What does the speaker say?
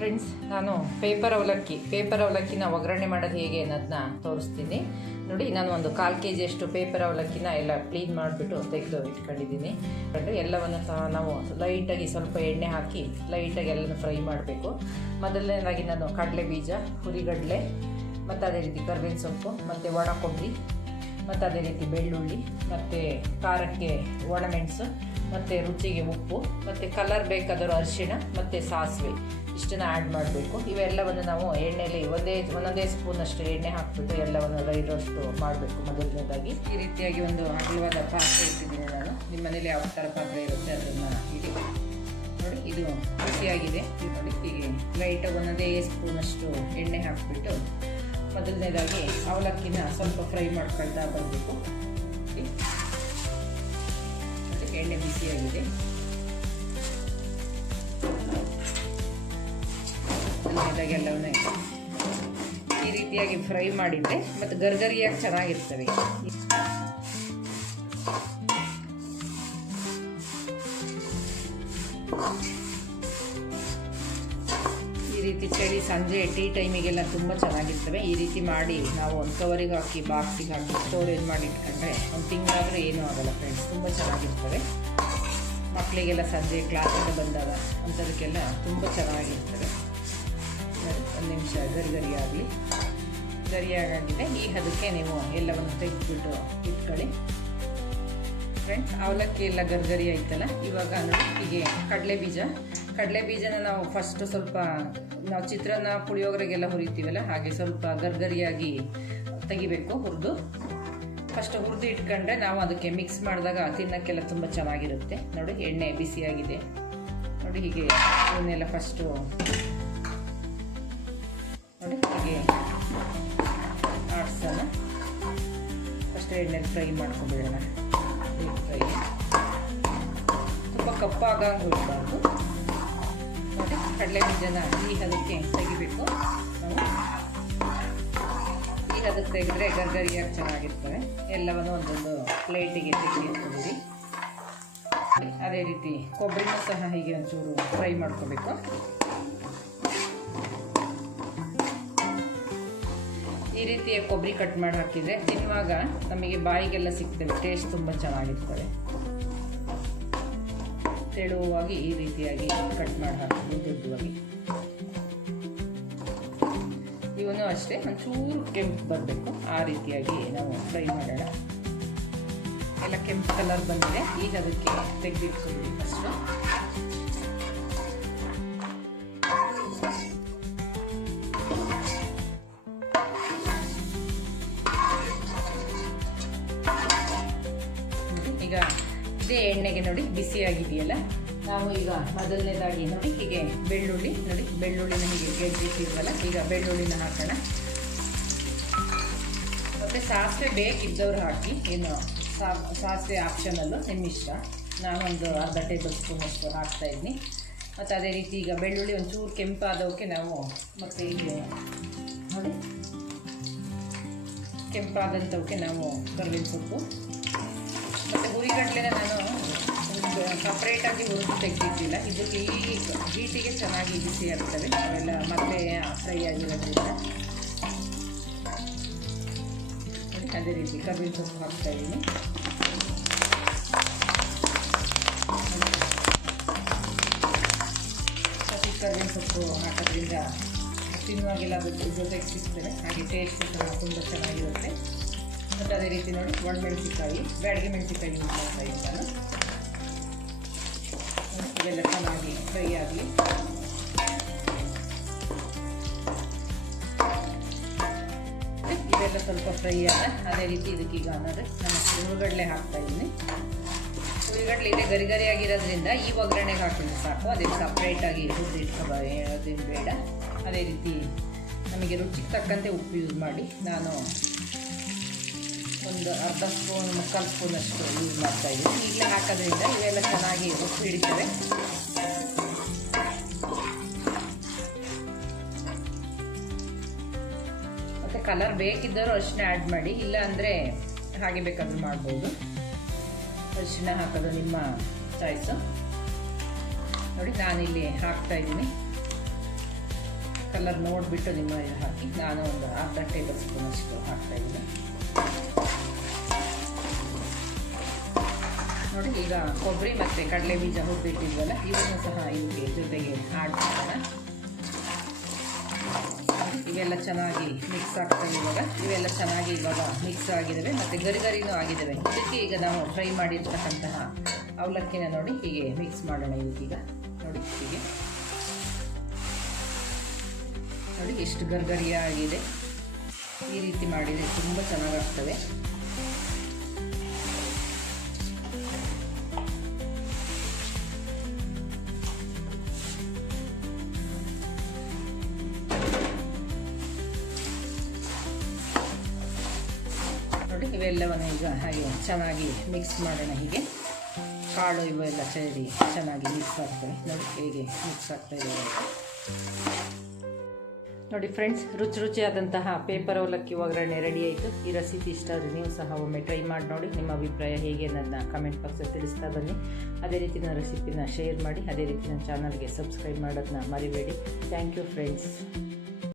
Friends, ನಾನು paper ಅವಲಕ್ಕಿನ ಒಗ್ಗರಣೆ ಮಾಡೋದು ಹೇಗೆ ಅನ್ನೋದನ್ನ ತೋರಿಸ್ತೀನಿ ನೋಡಿ. ನಾನು ಒಂದು 1/4 kg ಅಷ್ಟು ಪೇಪರ್ ಅವಲಕ್ಕಿನ ಎಲ್ಲ ಕ್ಲೀನ್ ಮಾಡಿಬಿಟ್ಟು ತೆಗೆದು ಇಟ್ಕೊಂಡಿದ್ದೀನಿ. ಎಲ್ಲವನ್ನು ಸಹ ನಾವು ಲೈಟಾಗಿ ಸ್ವಲ್ಪ ಎಣ್ಣೆ ಹಾಕಿ ಲೈಟಾಗಿ ಎಲ್ಲನೂ ಫ್ರೈ ಮಾಡಬೇಕು. ಮೊದಲನೇದಾಗಿ ನಾನು ಕಡಲೆ ಬೀಜ, ಹುರಿಗಡಲೆ ಮತ್ತು ಅದೇ ರೀತಿ ಕರಿಬೇವಿನ ಸೊಪ್ಪು ಮತ್ತು ಒಣ ಕೊಬ್ಬರಿ ಮತ್ತು ಅದೇ ರೀತಿ ಬೆಳ್ಳುಳ್ಳಿ ಮತ್ತು ಖಾರಕ್ಕೆ ಒಣಮೆಣಸು ಮತ್ತು ರುಚಿಗೆ ಉಪ್ಪು ಮತ್ತು ಕಲರ್ ಬೇಕಾದರೂ ಅರಿಶಿಣ ಮತ್ತು ಸಾಸಿವೆ ಇಷ್ಟನ್ನು ಆ್ಯಡ್ ಮಾಡಬೇಕು. ಇವೆಲ್ಲವನ್ನು ನಾವು ಎಣ್ಣೆಯಲ್ಲಿ ಒಂದೊಂದೇ ಸ್ಪೂನಷ್ಟು ಎಣ್ಣೆ ಹಾಕಿಬಿಟ್ಟು ಎಲ್ಲವನ್ನು ಡ್ರೈ ರೋಸ್ಟ್ ಮಾಡಬೇಕು. ಮೊದಲನೇದಾಗಿ ಈ ರೀತಿಯಾಗಿ ಒಂದು ಅಗಲವಾದ ಪಾತ್ರೆ ಇಟ್ಟಿದ್ದೀನಿ ನಾನು. ನಿಮ್ಮ ಮನೇಲಿ ಯಾವ ಥರ ಪಾತ್ರೆ ಇರುತ್ತೆ ಅದನ್ನು ಇಡಿ ನೋಡಿ. ಇದು ಬಿಸಿಯಾಗಿದೆ ನೋಡಿ. ಹೀಗೆ ಲೈಟಾಗಿ ಒಂದೊಂದೇ ಸ್ಪೂನಷ್ಟು ಎಣ್ಣೆ ಹಾಕಿಬಿಟ್ಟು ಮೊದಲನೇದಾಗಿ ಅವಲಕ್ಕಿನ ಸ್ವಲ್ಪ ಫ್ರೈ ಮಾಡ್ಕೊಳ್ತಾ ಬರಬೇಕು. ಎಣ್ಣೆ ಬಿಸಿಯಾಗಿದೆ. ಎಲ್ಲವನ್ನೇ ಈ ರೀತಿಯಾಗಿ ಫ್ರೈ ಮಾಡಿದರೆ ಮತ್ತು ಗರ್ಗರಿಯಾಗಿ ಚೆನ್ನಾಗಿರ್ತವೆ. ಈ ರೀತಿ ಚಳಿ ಸಂಜೆ ಟೀ ಟೈಮಿಗೆಲ್ಲ ತುಂಬ ಚೆನ್ನಾಗಿರ್ತವೆ. ಈ ರೀತಿ ಮಾಡಿ ನಾವು ಒಂದು ಕವರಿಗೆ ಹಾಕಿ ಬಾಕ್ಸಿಗೆ ಹಾಕಿ ಸ್ಟೋರೇಜ್ ಮಾಡಿ ಇಟ್ಕೊಂಡ್ರೆ ಒಂದು ತಿಂಗಳಾದರೂ ಏನೂ ಆಗೋಲ್ಲ ಫ್ರೆಂಡ್ಸ್. ತುಂಬ ಚೆನ್ನಾಗಿರ್ತವೆ. ಮಕ್ಕಳಿಗೆಲ್ಲ ಸಂಜೆ ಕ್ಲಾಸಿಂದ ಬಂದಾಗ ಅಂಥದಕ್ಕೆಲ್ಲ ತುಂಬ ಚೆನ್ನಾಗಿರ್ತವೆ. ಒಂದು ನಿಮಿಷ ಗರಿಯಾಗಿದೆ. ಈ ಹದಕ್ಕೆ ನೀವು ಎಲ್ಲವನ್ನು ತೆಗೆದುಬಿಟ್ಟು ಇಟ್ಕೊಳ್ಳಿ ಫ್ರೆಂಡ್ಸ್. ಅವಲಕ್ಕಿ ಎಲ್ಲ ಗರ್ಗರಿ ಆಯ್ತಲ್ಲ. ಇವಾಗ ನೋಡಿ ಹೀಗೆ ಕಡಲೆ ಬೀಜನ ನಾವು ಫಸ್ಟ್ ಸ್ವಲ್ಪ ನಾವು ಚಿತ್ರಾನ್ನ ಪುಳಿಯೋಗರೆಗೆಲ್ಲ ಹುರಿತೀವಲ್ಲ ಹಾಗೆ ಸ್ವಲ್ಪ ಗರ್ಗರಿಯಾಗಿ ತೆಗಿಬೇಕು. ಫಸ್ಟ್ ಹುರಿದು ಇಟ್ಕೊಂಡ್ರೆ ನಾವು ಅದಕ್ಕೆ ಮಿಕ್ಸ್ ಮಾಡಿದಾಗ ತಿನ್ನೋಕ್ಕೆಲ್ಲ ತುಂಬ ಚೆನ್ನಾಗಿರುತ್ತೆ. ನೋಡಿ ಎಣ್ಣೆ ಬಿಸಿಯಾಗಿದೆ ನೋಡಿ. ಹೀಗೆ ಇವನ್ನೆಲ್ಲ ಫಸ್ಟು ನೋಡಿ ಹೀಗೆ ಆಡ್ಸೋಣ. ಫಸ್ಟ್ ಎಣ್ಣೆಲಿ ಫ್ರೈ ಮಾಡ್ಕೊಂಡ್ಬಿಡೋಣ. ಫ್ರೈ ತುಂಬ ಕಪ್ಪಾಗಂಗೆ ಇರಬಾರ್ದು ನೋಡಿ. ಕಡಲೆ ಬೀಜನ ಈ ಹದಕ್ಕೆ ತೆಗಿಬೇಕು ನಾವು. ಈ ಹದಕ್ಕೆ ತೆಗೆದ್ರೆ ಗರ್ಗರಿಯಾಗಿ ಚೆನ್ನಾಗಿರ್ತವೆ. ಎಲ್ಲವನ್ನು ಒಂದೊಂದು ಪ್ಲೇಟಿಗೆ ತೆಗೆದಿಟ್ಕೊಂಡಿರಿ. ಅದೇ ರೀತಿ ಕೊಬ್ಬರಿನೂ ಸಹ ಹೀಗೆ ಒಂಚೂರು ಫ್ರೈ ಮಾಡ್ಕೋಬೇಕು. ಈ ರೀತಿಯ ಕೊಬ್ಬರಿ ಕಟ್ ಮಾಡಿ ಹಾಕಿದರೆ ತಿನ್ನುವಾಗ ನಮಗೆ ಬಾಯಿಗೆಲ್ಲ ಸಿಗ್ತವೆ. ಟೇಸ್ಟ್ ತುಂಬ ಚೆನ್ನಾಗಿರ್ತವೆ. ತೆಳುವಾಗಿ ಈ ರೀತಿಯಾಗಿ ಕಟ್ ಮಾಡಿ ಹಾಕೋದು ದೊಡ್ಡವಾಗಿ. ಇವನು ಅಷ್ಟೇ ಒಂಚೂರು ಕೆಂಪು ಬರಬೇಕು. ಆ ರೀತಿಯಾಗಿ ನಾವು ಫ್ರೈ ಮಾಡೋಣ. ಎಲ್ಲ ಕೆಂಪು ಕಲರ್ ಬಂದಿದೆ. ಈಗ ಅದಕ್ಕೆ ತೆಗೆದಿಟ್ಕೊಳ್ಳಿ ಫಸ್ಟು. ಈಗ ಇದೇ ಎಣ್ಣೆಗೆ ನೋಡಿ ಬಿಸಿಯಾಗಿದೆಯಲ್ಲ. ನಾವು ಈಗ ಮೊದಲನೇದಾಗಿ ನೋಡಿ ಹೀಗೆ ಬೆಳ್ಳುಳ್ಳಿನ ಹೀಗೆ ಗೆದ್ದಿಟ್ಟಿದ್ವಲ್ಲ. ಈಗ ಬೆಳ್ಳುಳ್ಳಿನ ಹಾಕೋಣ. ಮತ್ತು ಸಾಸಿವೆ ಬೇಕಿದ್ದವರು ಹಾಕಿ. ಏನು ಸಾಸಿವೆ ಆಪ್ಷನಲ್ಲು, ನಿಮ್ಮ ಇಷ್ಟ. ನಾನೊಂದು ಅರ್ಧ ಟೇಬಲ್ ಸ್ಪೂನಷ್ಟು ಹಾಕ್ತಾಯಿದ್ದೀನಿ. ಮತ್ತು ಅದೇ ರೀತಿ ಈಗ ಬೆಳ್ಳುಳ್ಳಿ ಒಂಚೂರು ಕೆಂಪಾದವಕ್ಕೆ ನಾವು ಮತ್ತು ಹೀಗೆ ನೋಡಿ ಕೆಂಪಾದಂಥವಕ್ಕೆ ನಾವು ಕರಿಬೇವಿನ ಸೊಪ್ಪು ಮತ್ತು ಹುರಿಗಡಲೆನ ನಾನು ಸಪ್ರೇಟಾಗಿ ಹುರಿದು ತೆಗೆದಿದ್ದಿಲ್ಲ. ಇದು ಹೀಟಿಗೆ ಚೆನ್ನಾಗಿ ಬಿಸಿ ಆಗ್ತವೆ. ಅವೆಲ್ಲ ಮತ್ತೆ ಫ್ರೈ ಆಗಿರೋದ್ರಿಂದ ಅದೇ ರೀತಿ ಕರಿಬೇವಿನ ಸೊಪ್ಪು ಹಾಕ್ತಾಯಿದ್ದೀನಿ. ಕರಿಬೇವಿನ ಸೊಪ್ಪು ಹಾಕೋದ್ರಿಂದ ತಿನ್ನುವಾಗೆಲ್ಲ ಅದು ಜೊತೆಗೆ ಸಿಗ್ತದೆ. ಹಾಗೆ ಟೇಸ್ಟ್ ಸಹ ತುಂಬ ಚೆನ್ನಾಗಿರುತ್ತೆ. ಮತ್ತು ಅದೇ ರೀತಿ ನೋಡಿ ಒಣಮೆಣಸಿಕಾಯಿ, ಬ್ಯಾಡಗಿ ಮೆಣಸಿಕಾಯಿ ಯೂಸ್ ಮಾಡ್ತಾಯಿದ್ದೀನಿ ನಾನು. ಇದೆಲ್ಲ ಚೆನ್ನಾಗಿ ಫ್ರೈ ಆಗಲಿ. ಇದೆಲ್ಲ ಸ್ವಲ್ಪ ಫ್ರೈ ಆದ ಅದೇ ರೀತಿ ಇದಕ್ಕೀಗ ಅನ್ನೋದು ನಾನು ಹುರಿಗಡಲೆ ಹಾಕ್ತಾಯಿದ್ದೀನಿ. ಹುರಿಗಡಲೆ ಇದೆ ಗರಿಗರಿಯಾಗಿರೋದ್ರಿಂದ ಈ ಒಗ್ಗರಣೆಗೆ ಹಾಕಿದ್ರೆ ಸಾಕು. ಅದಕ್ಕೆ ಸಪ್ರೇಟಾಗಿ ಹುರಿದಿಟ್ಕೋದೇನು ಬೇಡ. ಅದೇ ರೀತಿ ನಮಗೆ ರುಚಿಗೆ ತಕ್ಕಂತೆ ಉಪ್ಪು ಯೂಸ್ ಮಾಡಿ. ನಾನು ಒಂದು ಅರ್ಧ ಸ್ಪೂನ್ 3/4 ಸ್ಪೂನಷ್ಟು ಯೂಸ್ ಮಾಡ್ತಾಯಿದ್ದೀನಿ. ಈಗಲೇ ಹಾಕೋದ್ರಿಂದ ಇವೆಲ್ಲ ಚೆನ್ನಾಗಿ ಉಪ್ಪು ಹಿಡಿತವೆ. ಮತ್ತು ಕಲರ್ ಬೇಕಿದ್ದರೂ ಅರಿಶಿನ ಆ್ಯಡ್ ಮಾಡಿ. ಇಲ್ಲ ಅಂದರೆ ಹಾಗೆ ಬೇಕಾದರೂ ಮಾಡ್ಬೋದು. ಅರಿಶಿನ ಹಾಕೋದು ನಿಮ್ಮ ಚಾಯ್ಸು. ನೋಡಿ ನಾನಿಲ್ಲಿ ಹಾಕ್ತಾಯಿದ್ದೀನಿ. ಕಲರ್ ನೋಡಿಬಿಟ್ಟು ನಿಮ್ಮ ಹಾಕಿ. ನಾನು ಒಂದು ಅರ್ಧ ಟೇಬಲ್ ಸ್ಪೂನ್ ಅಷ್ಟು ಹಾಕ್ತಾಯಿದ್ದೀನಿ. ನೋಡಿ, ಈಗ ಕೊಬ್ಬರಿ ಮತ್ತು ಕಡಲೆ ಬೀಜ ಹುರಿದಿಟ್ಟಿದ್ವಲ್ಲ, ಇವನ್ನು ಸಹ ಇದಕ್ಕೆ ಜೊತೆಗೆ ಆಡ್ ಮಾಡೋಣ. ಇವೆಲ್ಲ ಚೆನ್ನಾಗಿ ಮಿಕ್ಸ್ ಆಗ್ತವೆ. ಇವೆಲ್ಲ ಚೆನ್ನಾಗಿ ಇವಾಗ ಮಿಕ್ಸ್ ಆಗಿದ್ದಾವೆ ಮತ್ತು ಗರಿಗರಿನೂ ಆಗಿದ್ದಾವೆ. ಇದಕ್ಕೆ ಈಗ ನಾವು ಫ್ರೈ ಮಾಡಿರ್ತಕ್ಕಂತಹ ಅವಲಕ್ಕಿನ ನೋಡಿ ಹೀಗೆ ಮಿಕ್ಸ್ ಮಾಡೋಣ. ಇದಕ್ಕೀಗ ನೋಡಿ ಹೀಗೆ ನೋಡಿ ಎಷ್ಟು ಗರಿಗರಿಯಾಗಿದೆ. ಈ ರೀತಿ ಮಾಡಿದರೆ ತುಂಬ ಚೆನ್ನಾಗಾಗ್ತವೆ. ನೋಡಿ, ಇವೆಲ್ಲವನ್ನು ಈಗ ಹಾಗೆ ಚೆನ್ನಾಗಿ ಮಿಕ್ಸ್ ಮಾಡೋಣ. ಹೀಗೆ ಕಾಳು ಇವೆಲ್ಲ ಸೇರಿ ಚೆನ್ನಾಗಿ ಮಿಕ್ಸ್ ಆಗ್ತವೆ. ನೋಡಿ ಹೇಗೆ ಮಿಕ್ಸ್ ಆಗ್ತಾ ಇದೆ ನೋಡಿ ಫ್ರೆಂಡ್ಸ್. ರುಚಿಯಾದಂತಹ ಪೇಪರ್ ಅವಲಕ್ಕಿ ಒಗ್ಗರಣೆ ರೆಡಿ ಆಯಿತು. ಈ ರೆಸಿಪಿ ಇಷ್ಟ ಆದರೆ ನೀವು ಸಹ ಒಮ್ಮೆ ಟ್ರೈ ಮಾಡಿ ನೋಡಿ. ನಿಮ್ಮ ಅಭಿಪ್ರಾಯ ಹೇಗೆ ನನ್ನ ಕಮೆಂಟ್ ಬಾಕ್ಸಲ್ಲಿ ತಿಳಿಸ್ತಾ ಬನ್ನಿ. ಅದೇ ರೀತಿ ನನ್ನ ರೆಸಿಪಿನ ಶೇರ್ ಮಾಡಿ. ಅದೇ ರೀತಿ ನನ್ನ ಚಾನಲ್ಗೆ ಸಬ್ಸ್ಕ್ರೈಬ್ ಮಾಡೋದನ್ನ ಮರಿಬೇಡಿ. Thank you friends.